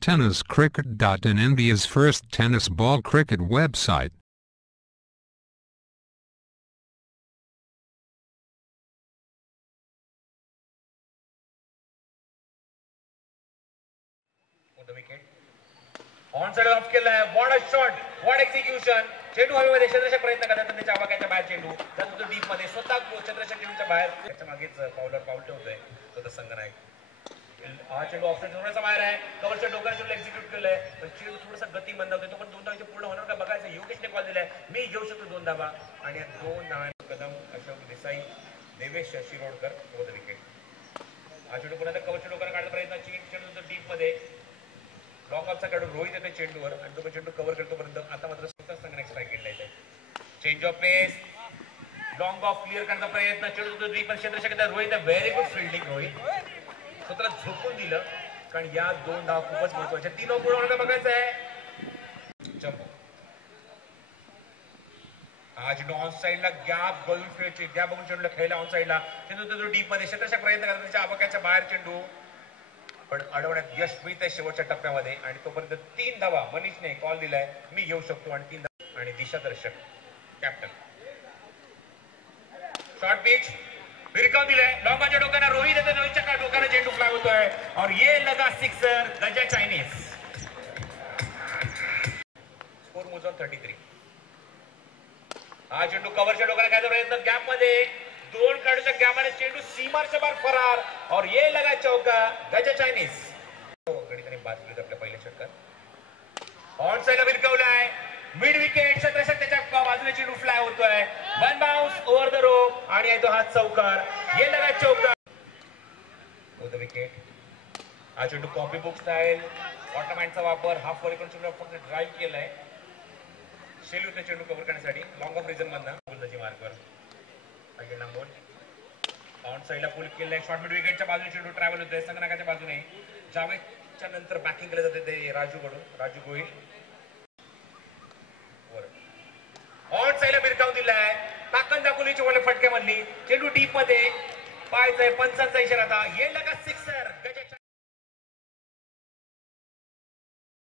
TennisCricket.in, India's first tennis ball cricket website. The wicket. Onside off केला आहे. What a shot! What execution! चेंडू हवेमध्ये चंद्रशेखर प्रयत्न करतात पण त्याच्या आवाक्याच्या बाहेर चेंडू जातो तो डीप मध्ये स्वतः चंद्रशेखर चेंडूच्या बाहेर त्याच्या मागेच पावलर पाऊल ठेवतोय तो संघनायक. हा चेंडू ऑफसाइड झोनच्या बाहेर आहे. कव्हरच्या डोक्याने चेंडू एक्झिक्यूट केलंय पण चेंडू थोडासा गती मंदावतोय तो पण 2 धावांचे पूर्ण होणार का बघायचं. योगेशने कॉल दिलाय मी घेऊ शकतो 2 धावा आणि या 2 धावांचे Kadam Ashok Desai Devesh Shirodkar for the wicket. हा चेंडू पुन्हा कव्हरच्या डोक्याने काढण्याचा प्रयत्न चेंडू डीप मध्ये लॉंग ऑफचा खेळाडू रोहित येतो चेंडूवर आणि तो चेंडू कव्हर करतो पर्यंत आता मात्र स्वतः संघाने स्ट्राईक केलेला आहे. Change of pace long off clear करण्याचा प्रयत्न चेंडू तो deep Chandrashekhar Rohit very good fielding Rohit स्वतःला झोपून दिलं कारण या 2 धावा खूपच महत्वाच्या 3 ओव्हर पूर्ण बघायचं आहे. चंपू हा चेंडू ऑन साईडला गॅप बघून चेंडूला खेळला ऑन साईडला चेंडू तो डीप मध्ये चंद्रशेखर प्रयत्न करतात त्याच्या आवाक्याच्या बाहेर चेंडू पण अडवण्यात यश मिळत आहे शेवटच्या टप्प्यामध्ये आणि तोपर्यंत 3 धावा मनीषने कॉल दिलाय मी घेऊ शकतो आणि 3 धावा आणि दिशादर्शक कॅप्टन शॉर्ट पिच भिरकावून दिलाय लॉंगाच्या डोक्याला रोहित येते रोहितच्या डोक्याला चेंडू फ्लाय होतोय और ये लगा सिक्सर गजा चायनीज. स्कोर मोज ऑन 33. हा चेंडू कव्हरच्या डोक्याला घ्यायचा प्रयत्न गॅप मध्ये 2 खेळाडूच्या गॅपमध्ये चेंडू सीमारच्या बाहेर फरार और ये लगा चौका गजा चायनीज. गणिताने बाद केलं आपल्या पहिल्या षटकार ऑन साईडला भिरकावलाय मिड विकेट चंद्रशेखर त्याच्या बाजूने चेंडू फ्लाय होतोय 1 बाउन्स ओव्हर द रोप आणि तो हात चौकार ये लगा चौका फॉर द विकेट. हा चेंडू कॉपी बुक स्टाईल ऑटोमॅनचा वापर हाफ वर चेंडू फक्त ड्राईव्ह केलाय शेलू त्या चेंडू कव्हर करण्यासाठी लॉंग ऑफ रिझन मधनं बुलदाची मार्कवर लांबून ऑन साईडला पुल केलाय शॉर्ट मिड विकेटच्या बाजूने चेंडू ट्रॅव्हल होतोय संगनाकाच्या बाजूने जावेदच्या नंतर बॅटिंग केलं जाते ते राजू गोहिल ऑन साईडला भिरकावून दिलाय ताकद दाखवली फटक्यामधली चेंडू डीप मध्ये पाहायचंय पंचांचा इशारा आता ये लगा सिक्सर.